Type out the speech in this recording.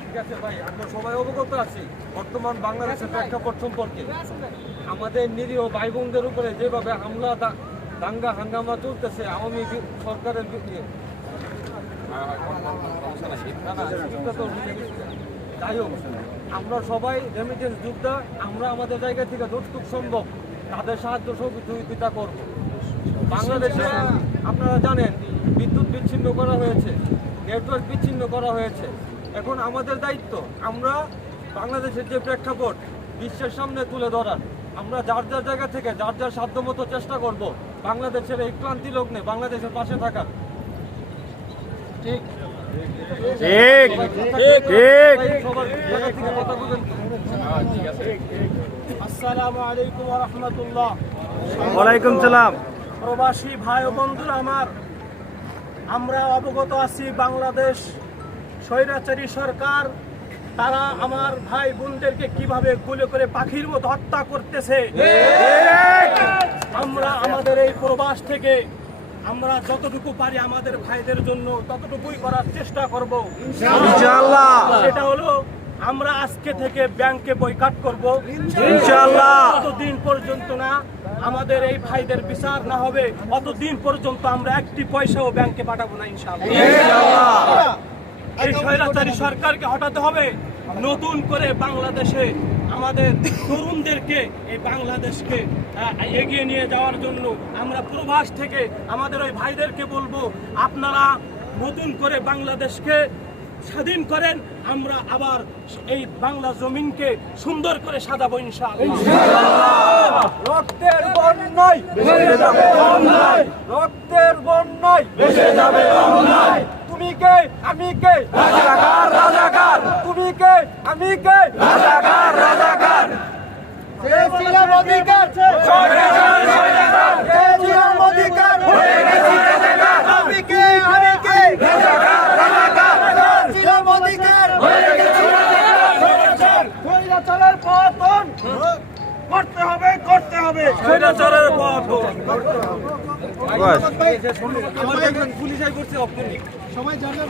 ঠিক আছে ভাই আমরা সবাই অবগত আছি বর্তমান বাংলাদেশের প্রেক্ষাপট সম্পর্কে আমাদের নিরীহ ভাই বোনদের উপরে যেভাবে হামলা দাঙ্গা, হাঙ্গামা চলতেছে, আওয়ামী সরকারের যাই হোক, আমরা সবাই রেমিটেন্স যোদ্ধা আমরা আমাদের জায়গা থেকে যতটুকু সম্ভব তাদের সাহায্য সহযোগিতা করব। বাংলাদেশে আপনারা জানেন, বিদ্যুৎ বিচ্ছিন্ন করা হয়েছে নেটওয়ার্ক বিচ্ছিন্ন করা হয়েছে। এখন আমাদের দায়িত্ব, আমরা বাংলাদেশের যে প্রেক্ষাপট, বিশ্বের সামনে তুলে ধরার, আমরা যার যার জায়গা থেকে, যার যার সাধ্যমতো চেষ্টা করব, বাংলাদেশের এই ক্লান্তি লগ্নে বাংলাদেশের পাশে থাকার। ঠিক। তো। আসসালামু আলাইকুম ওয়া রাহমাতুল্লাহ ওয়ালাইকুম সালাম। প্রবাসী ভাই ও বন্ধুরা আমার আমরা অবগত আছি বাংলাদেশ স্বৈরাচারী সরকার। তারা আমার ভাই বোনদেরকে কীভাবে গুলি করে পাখির মতো হত্যা করতেছে? আমরা আমাদের এই প্রবাস থেকে আমরা যতটুকু পারি আমাদের ভাইদের জন্য ততটুকুই করার চেষ্টা করব। ইনশাআল্লাহ। সেটা হলো আমরা আজকে থেকে ব্যাংকে বয়কাট করব। ইনশাআল্লাহ। ততদিন পর্যন্ত না আমাদের এই ভাইদের বিচার না হবে অতদিন পর্যন্ত আমরা একটি পয়সাও ব্যাংকে পাঠাবো না ইনশাআল্লাহ। এই স্বৈরাচারী সরকারকে হটাতে হবে নতুন করে বাংলাদেশে আমাদের তরুণদেরকে এই বাংলাদেশকে এগিয়ে নিয়ে যাওয়ার জন্য আমরা প্রবাস থেকে আমাদের ওই ভাইদেরকে বলব আপনারা নতুন করে বাংলাদেশকে স্বাধীন করেন আমরা আবার এই বাংলা জমিনকে সুন্দর করে সাজাবো ইনশাআল্লাহ। রক্তের বন্যায় ভেসে যাবে অন্যায়। রক্তের বন্যায় ভেসে যাবে অন্যায়। তুমি কে? আমি কে? রাজাকার রাজাকার। তুমি কে? আমি কে? রাজাকার। অধিকার। স্বৈরাচার, স্বৈরাচার। চেয়েছিলাম অধিকার হয়ে গেছি রাজাকার আমি কে আমি কে? রাজাকার রাজাকার চেয়েছিলাম অধিকার। হয়ে গেছি রাজাকার স্বৈরাচারের পতন করতে হবে করতে হবে। স্বৈরাচারের পতন আমার একজন পুলিশ করছে অপনি সবাই জানে